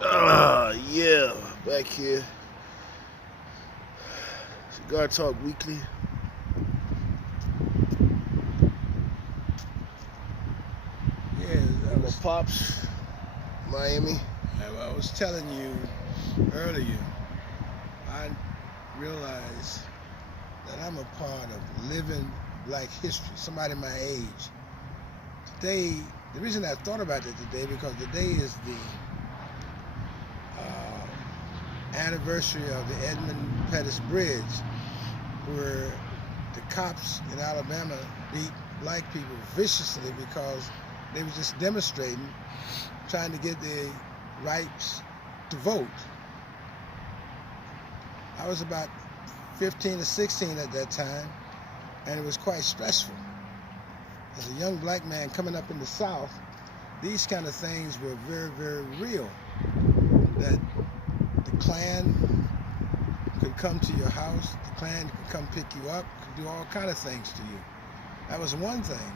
Yeah, back here. Cigar Talk Weekly. Yeah, With my pops, Miami. I was telling you earlier, I realized that I'm a part of living black history, somebody my age. Today, the reason I thought about it today, because today is the anniversary of the Edmund Pettus Bridge, where the cops in Alabama beat black people viciously because they were just demonstrating, trying to get their rights to vote. I was about 15 or 16 at that time, and it was quite stressful. As a young black man coming up in the South, these kind of things were very, very real. That the Klan could come to your house, the Klan could come pick you up, could do all kind of things to you. That was one thing.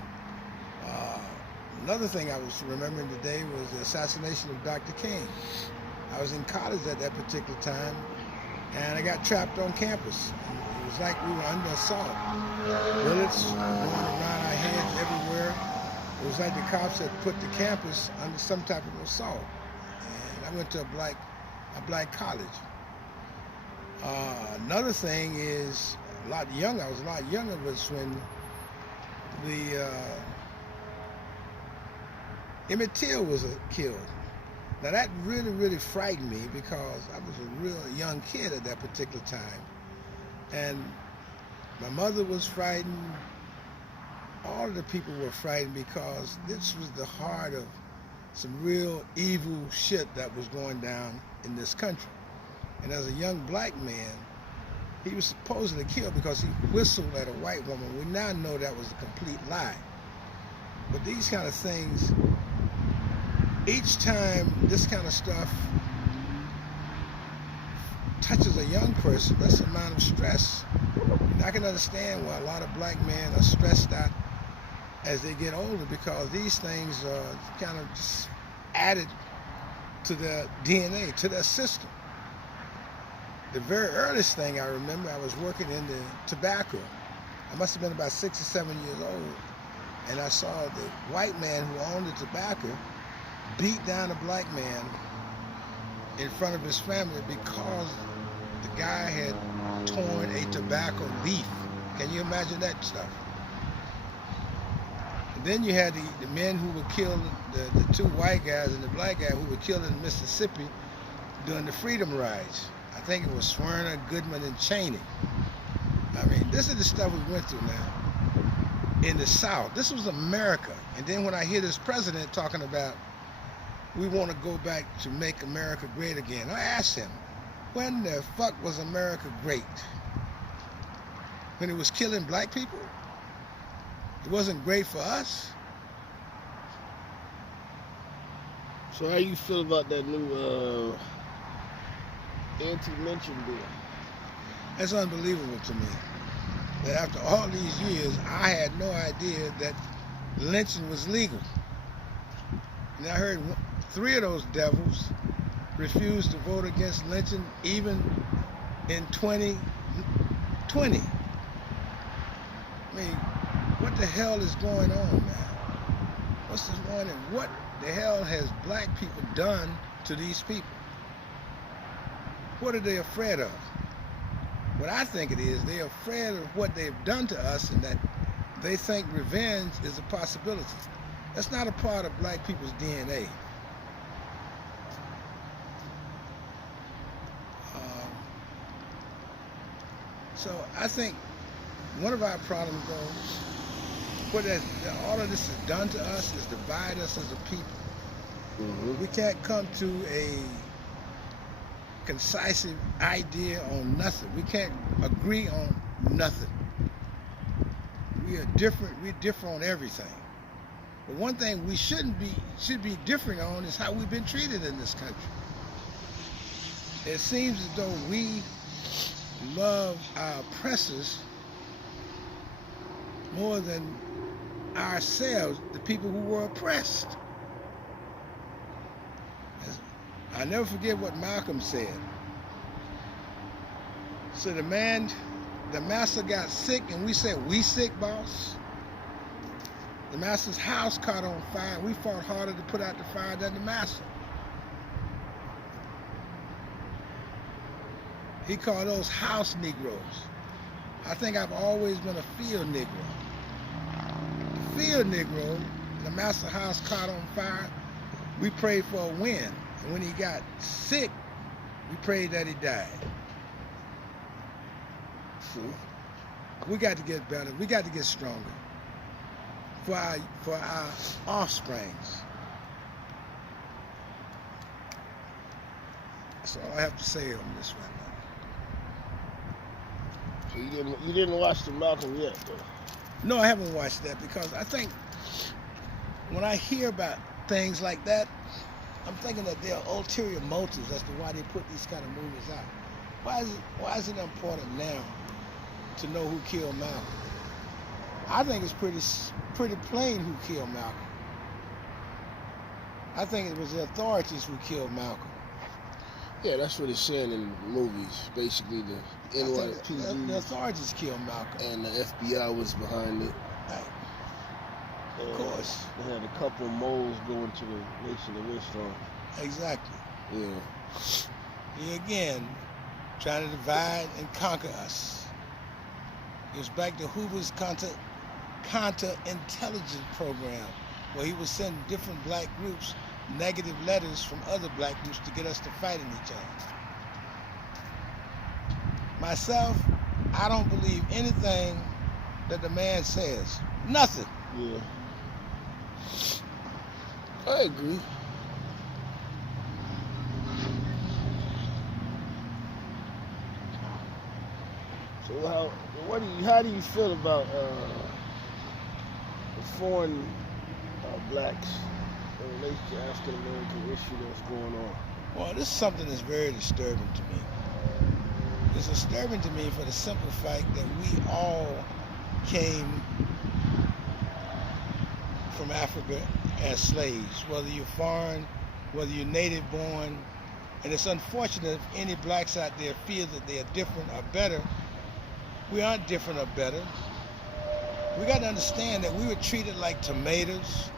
Another thing I was remembering today was the assassination of Dr. King. I was in college at that particular time, and I got trapped on campus. It was like we were under assault. Bullets going around our heads everywhere. It was like the cops had put the campus under some type of assault. And I went to a black college. Another thing is a lot younger. I was a lot younger, was when the Emmett Till was killed. Now that really, really frightened me because I was a real young kid at that particular time. And my mother was frightened. All of the people were frightened because this was the heart of some real evil shit that was going down in this country. And as a young black man, he was supposedly killed because he whistled at a white woman. We now know that was a complete lie. But these kind of things, each time this kind of stuff touches a young person, that's the amount of stress. And I can understand why a lot of black men are stressed out as they get older, because these things are kind of just added to their DNA, to their system. The very earliest thing I remember, I was working in the tobacco. I must have been about 6 or 7 years old, and I saw the white man who owned the tobacco beat down a black man in front of his family because the guy had torn a tobacco leaf. Can you imagine that stuff? And then you had the men who were killed, the two white guys and the black guy who were killed in Mississippi during the freedom rides. I think it was Swerner, Goodman, and Cheney. I mean, this is the stuff we went through now in the South. This was America. And then when I hear this president talking about we want to go back to make America great again, I asked him, when the fuck was America great? When it was killing black people? It wasn't great for us? So how you feel about that new anti-lynching bill? That's unbelievable to me. That after all these years, I had no idea that lynching was legal. And I heard 3 of those devils refused to vote against lynching even in 2020. I mean, what the hell is going on now? What's this going on? What the hell has black people done to these people? What are they afraid of? What I think it is, they're afraid of what they've done to us, and that they think revenge is a possibility. That's not a part of black people's DNA. So I think one of our problems, though, what all of this has done to us is divide us as a people. Mm-hmm. We can't come to a concise idea on nothing. We can't agree on nothing. We are different. We differ on everything. But one thing we should be different on is how we've been treated in this country. It seems as though we love our oppressors more than ourselves, the people who were oppressed. I never forget what Malcolm said. So the master got sick, and we said, "We sick, boss?" The master's house caught on fire. We fought harder to put out the fire than the master. He called those house Negroes. I think I've always been a field Negro. The field Negro, the master house caught on fire. We prayed for a win. And when he got sick, we prayed that he died. So we got to get better. We got to get stronger for our offsprings. That's all I have to say on this right now. So you didn't watch the Malcolm yet, though? No, I haven't watched that because I think when I hear about things like that, I'm thinking that there are ulterior motives as to why they put these kind of movies out. Why is it important now to know who killed Malcolm? I think it's pretty plain who killed Malcolm. I think it was the authorities who killed Malcolm. Yeah, that's what it's saying in the movies. Basically, the NYPD, the authorities killed Malcolm, and the FBI was behind it. Right. And of course, they had a couple of moles going to the nation of Islam. Exactly. Yeah. He again trying to divide and conquer us. It was back to Hoover's counter-intelligence program, where he was sending different black groups negative letters from other black groups to get us to fighting each other. Myself, I don't believe anything that the man says. Nothing. Yeah. I agree. So how do you feel about the foreign blacks in relation to African American issue that's going on? Well, this is something that's very disturbing to me. It's disturbing to me for the simple fact that we all came from Africa as slaves, whether you're foreign, whether you're native born. And it's unfortunate if any blacks out there feel that they are different or better. We aren't different or better. We got to understand that we were treated like tomatoes,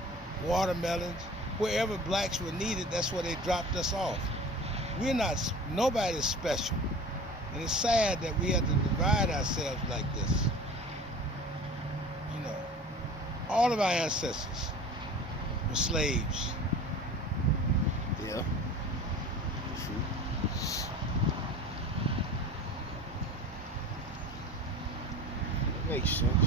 watermelons. Wherever blacks were needed, that's where they dropped us off. Nobody's special. And it's sad that we have to divide ourselves like this. You know, all of our ancestors were slaves. Yeah. True. Makes sense.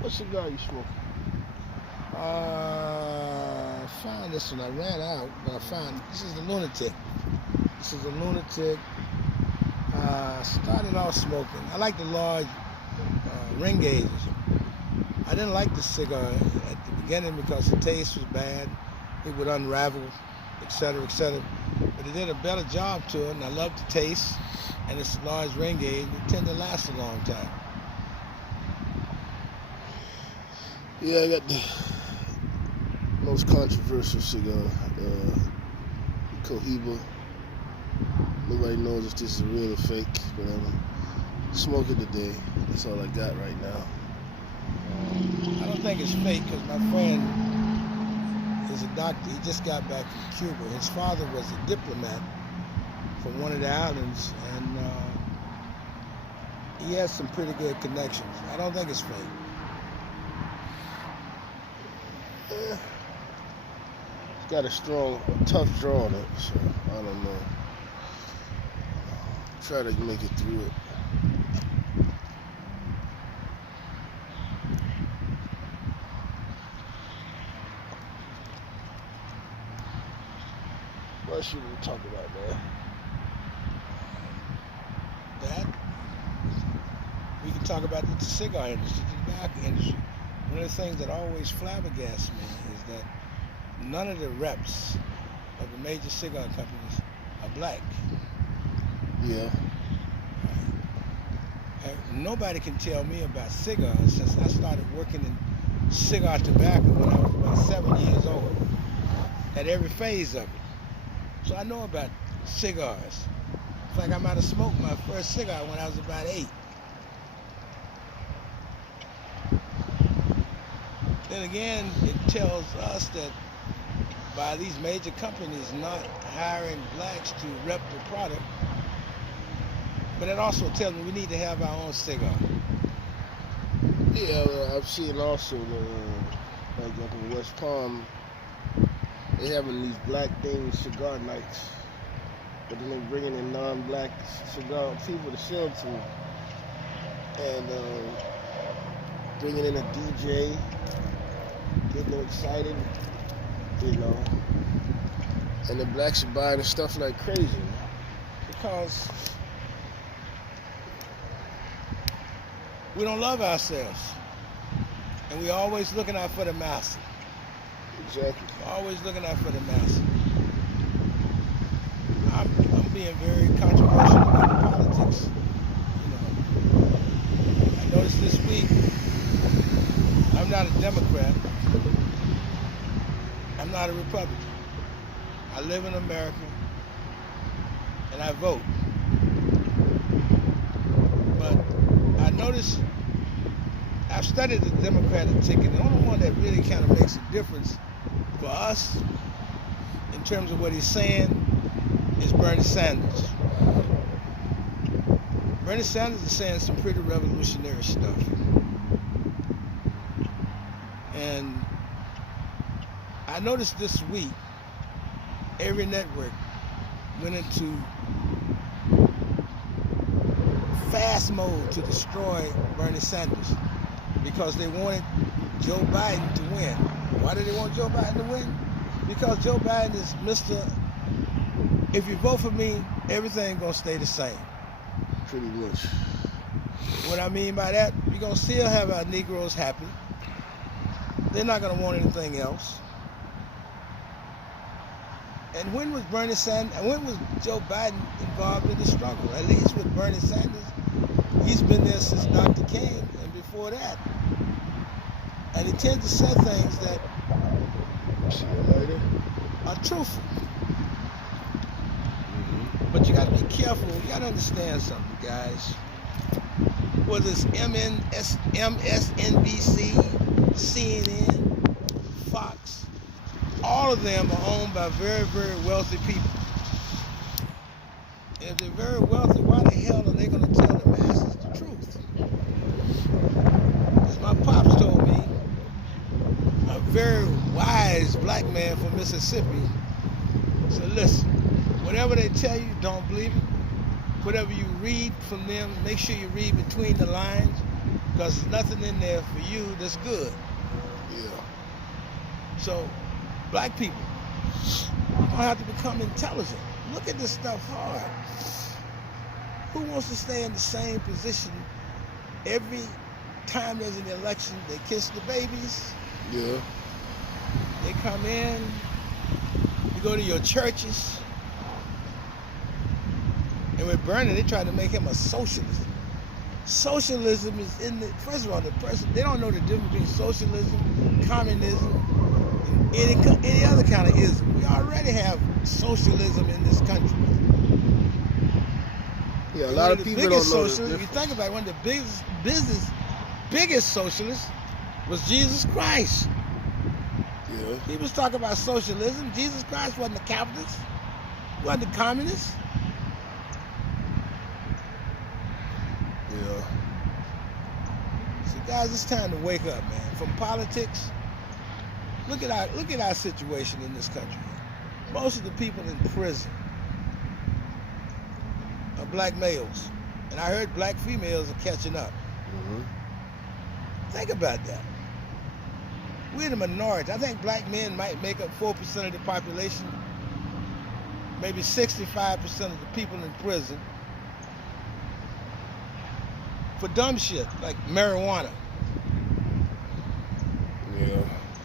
What cigar you smoking? I found this one. I ran out, but I found this is the Lunatic. This is a Lunatic. Started off smoking. I like the large ring gauges. I didn't like the cigar at the beginning because the taste was bad. It would unravel, etc., etc. But it did a better job to it, and I love the taste. And it's a large ring gauge. It tend to last a long time. Yeah, I got the most controversial cigar, Cohiba. Nobody knows if this is real or fake, but I'm smoking today. That's all I got right now. I don't think it's fake because my friend is a doctor. He just got back from Cuba. His father was a diplomat from one of the islands, and he has some pretty good connections. I don't think it's fake. It's got a tough draw on it, so I don't know. Try to make it through it. What should we talk about, man? That we can talk about the cigar industry, the tobacco industry. One of the things that always flabbergasts me is that none of the reps of the major cigar companies are black. Yeah. Nobody can tell me about cigars since I started working in cigar tobacco when I was about 7 years old, at every phase of it. So I know about cigars. It's like I might have smoked my first cigar when I was about 8. Then again, it tells us that by these major companies not hiring blacks to rep the product, but it also tells me we need to have our own cigar. Yeah, I've seen also like up in West Palm, they having these black themed cigar nights, but then they bringing in non-black cigar people to sell to them, and bringing in a DJ, getting them excited, you know, and the blacks are buying the stuff like crazy. Because we don't love ourselves, and we're always looking out for the master. Exactly. We're always looking out for the master. I'm being very controversial about politics. You know, I noticed this week I'm not a Democrat. I'm not a Republican. I live in America, and I vote. But I noticed, I've studied the Democratic ticket. The only one that really kind of makes a difference for us in terms of what he's saying is Bernie Sanders. Bernie Sanders is saying some pretty revolutionary stuff. And I noticed this week, every network went into fast mode to destroy Bernie Sanders because they wanted Joe Biden to win. Why do they want Joe Biden to win? Because Joe Biden is Mr. If you vote for me, everything gonna stay the same. Pretty much. What I mean by that, we're gonna still have our Negroes happy. They're not gonna want anything else. And when was Joe Biden involved in the struggle? At least with Bernie Sanders, he's been there since Dr. King and before that. And he tends to say things that are truthful. But you got to be careful. You got to understand something, guys. Whether it's MSNBC, CNN, Fox, all of them are owned by very, very wealthy people. And if they're very wealthy, why the hell are they going to tell the masses the truth? As my pops told me, a very wise black man from Mississippi said, listen, whatever they tell you, don't believe it. Whatever you read from them, make sure you read between the lines, because there's nothing in there for you that's good. Yeah. So, black people, you're going to have to become intelligent. Look at this stuff hard. Who wants to stay in the same position every time there's an election? They kiss the babies. Yeah. They come in. You go to your churches. And with Bernie, they try to make him a socialist. Socialism is in the, first of all, the person, they don't know the difference between socialism, communism, and any other kind of ism. We already have socialism in this country. Yeah, a lot of people don't know the difference. If you think about it, one of the biggest socialists was Jesus Christ. Yeah. He was talking about socialism. Jesus Christ wasn't a capitalist, wasn't a communist. Yeah. So guys, it's time to wake up, man. From politics, look at our situation in this country. Most of the people in prison are black males, and I heard black females are catching up. Mm-hmm. Think about that. We're the minority. I think black men might make up 4% of the population, maybe 65% of the people in prison for dumb shit like marijuana. Yeah.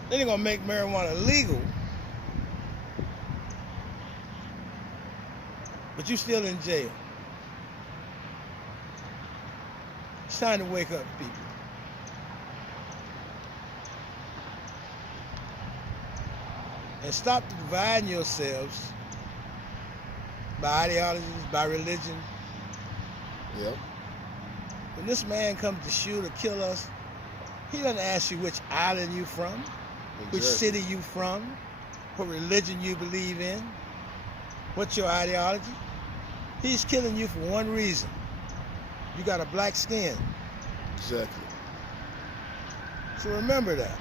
Then they're gonna make marijuana legal, but you still in jail. It's time to wake up, people. And stop dividing yourselves by ideologies, by religion. Yep. When this man comes to shoot or kill us, he doesn't ask you which island you from, which city you from, what religion you believe in, what's your ideology. He's killing you for one reason. You got a black skin. Exactly. So remember that.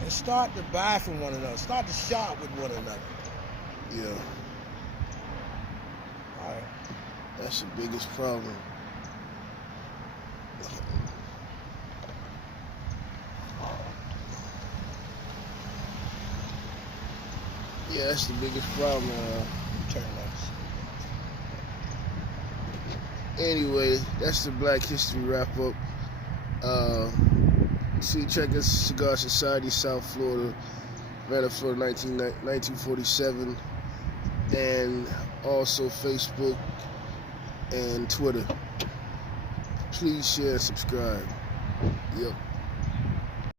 And start to buy from one another. Start to shop with one another. Yeah. All right. That's the biggest problem. Yeah, that's the biggest problem. Turn us. Anyway, that's the Black History wrap up. Check us, Cigar Society, South Florida, Atlanta, Florida, 1947, and also Facebook and Twitter. Please share and subscribe. Yep.